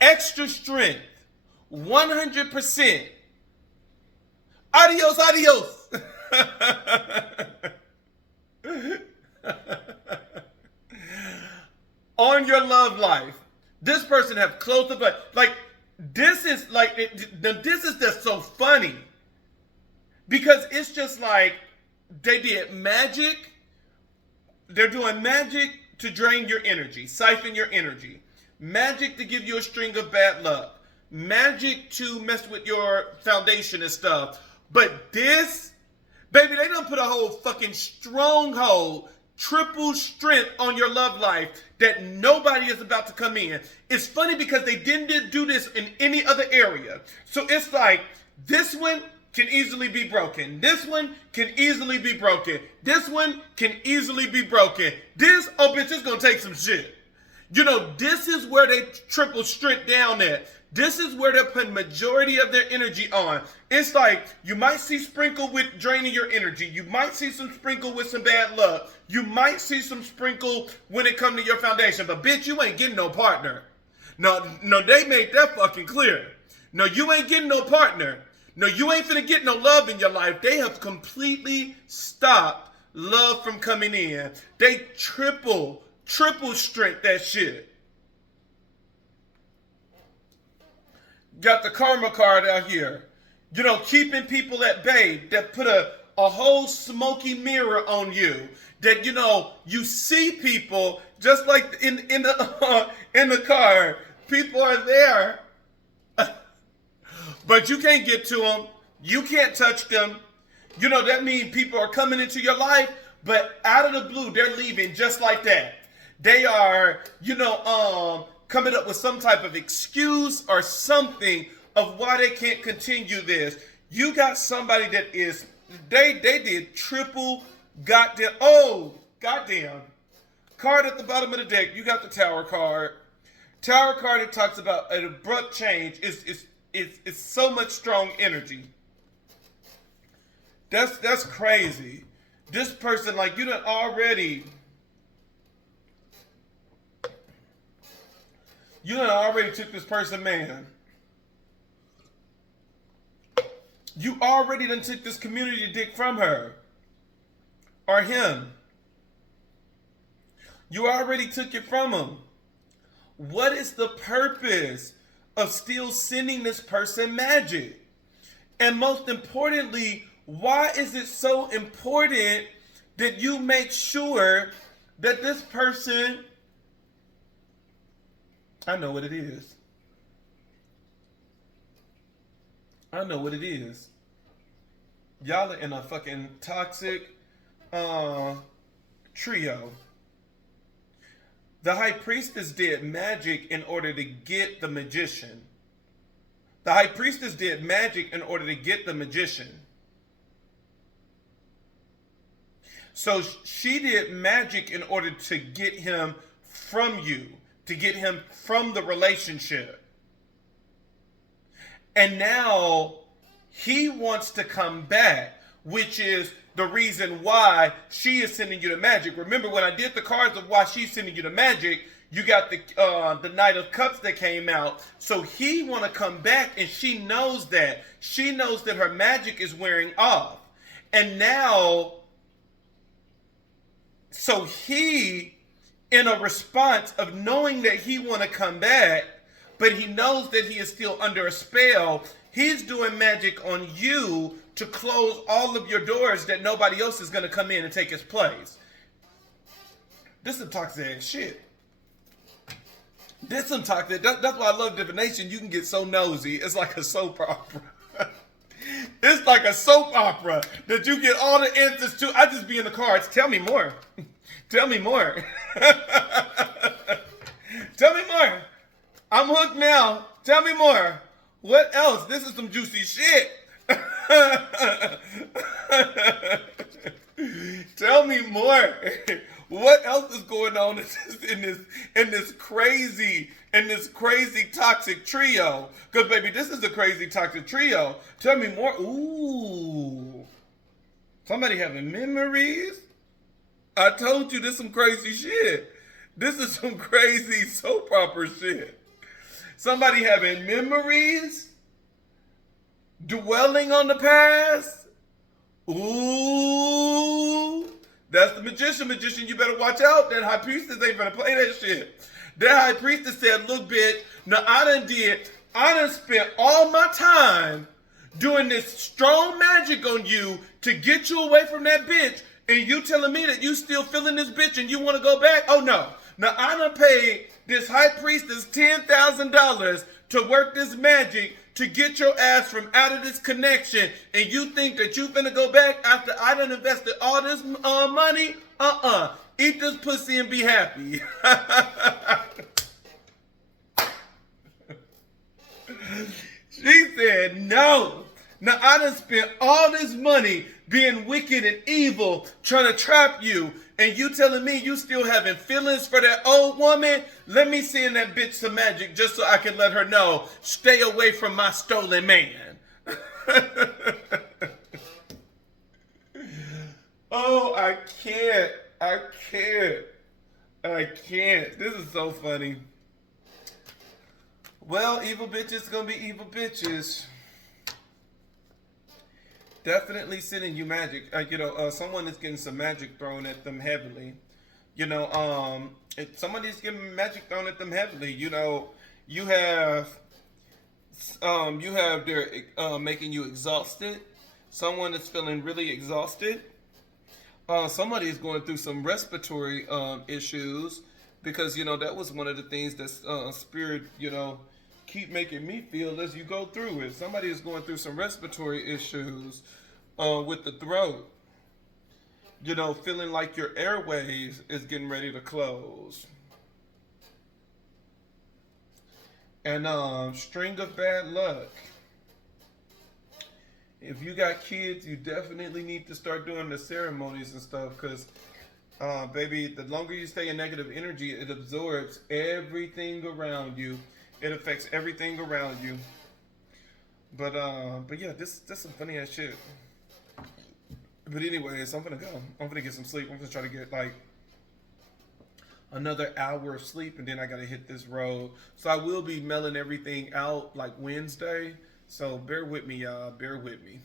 extra strength, 100%. Adios. On your love life. This person have closed the button. Like, this is just so funny. Because it's just like, they did magic. They're doing magic to drain your energy, siphon your energy. Magic to give you a string of bad luck. magic to mess with your foundation and stuff. But this, baby, they done put a whole fucking stronghold, triple strength on your love life that nobody is about to come in. It's funny because they didn't do this in any other area. So it's like, this one can easily be broken. This one can easily be broken. This one can easily be broken. This, oh bitch, it's gonna take some shit. You know, this is where they triple strength down at. This is where they're putting majority of their energy on. It's like, you might see sprinkle with draining your energy. You might see some sprinkle with some bad luck. You might see some sprinkle when it comes to your foundation. But bitch, you ain't getting no partner. No, they made that fucking clear. No, you ain't getting no partner. No, you ain't finna get no love in your life. They have completely stopped love from coming in. They triple strength that shit. Got the karma card out here. You know, keeping people at bay. That put a whole smoky mirror on you. That, you know, you see people just like in the car. People are there. But you can't get to them. You can't touch them. You know, that means people are coming into your life, but out of the blue, they're leaving just like that. They are, you know, coming up with some type of excuse or something of why they can't continue this. You got somebody that is, they did triple goddamn, card at the bottom of the deck. You got the Tower card. Tower card, it talks about an abrupt change. It's so much strong energy. That's crazy. This person, like, you done already took this person, man. You already done took this community dick from her. Or him. You already took it from him. What is the purpose of still sending this person magic? And most importantly, why is it so important that you make sure that this person, I know what it is. I know what it is. Y'all are in a fucking toxic trio. The High Priestess did magic in order to get the Magician. The High Priestess did magic in order to get the Magician. So she did magic in order to get him from you, to get him from the relationship. And now he wants to come back, which is the reason why she is sending you the magic. Remember when I did the cards of why she's sending you the magic, you got the Knight of Cups that came out. So he want to come back, and she knows that. She knows that her magic is wearing off. And now, so he, in a response of knowing that he want to come back, but he knows that he is still under a spell, he's doing magic on you to close all of your doors that nobody else is going to come in and take his place. This is some toxic ass shit. This is some toxic. That's why I love divination. You can get so nosy. It's like a soap opera. It's like a soap opera that you get all the answers to. I just be in the cards. Tell me more. Tell me more. Tell me more. I'm hooked now. Tell me more. What else? This is some juicy shit. Tell me more. What else is going on in this crazy toxic trio? Because baby, this is a crazy toxic trio. Tell me more. Ooh, somebody having memories. I told you this is some crazy shit. This is some crazy soap opera shit. Somebody having memories, dwelling on the past. Ooh, that's the magician. Magician, you better watch out. That High Priestess ain't gonna play that shit. That High Priestess said, look, bitch, now I done spent all my time doing this strong magic on you to get you away from that bitch, and you telling me that you still feeling this bitch and you want to go back? Oh no. Now I done paid this High Priestess $10,000 to work this magic to get your ass from out of this connection, and you think that you finna go back after I done invested all this money? Eat this pussy and be happy. She said no. Now I done spent all this money being wicked and evil, trying to trap you, and you telling me you still having feelings for that old woman? Let me send that bitch some magic just so I can let her know, stay away from my stolen man. Oh, I can't. This is so funny. Well, evil bitches gonna be evil bitches. Definitely sending you magic. Someone is getting some magic thrown at them heavily. If somebody's getting magic thrown at them heavily, you have they're making you exhausted. Someone is feeling really exhausted. Somebody is going through some respiratory issues because that was one of the things that spirit keep making me feel as you go through it. Somebody is going through some respiratory issues with the throat. Feeling like your airways is getting ready to close. And string of bad luck. If you got kids, you definitely need to start doing the ceremonies and stuff, because baby, the longer you stay in negative energy, it absorbs everything around you. It affects everything around you. But yeah, this some funny ass shit. But anyways, I'm gonna go. I'm gonna get some sleep. I'm gonna try to get like another hour of sleep, and then I gotta hit this road. So I will be mailing everything out like Wednesday. So bear with me, y'all. Bear with me.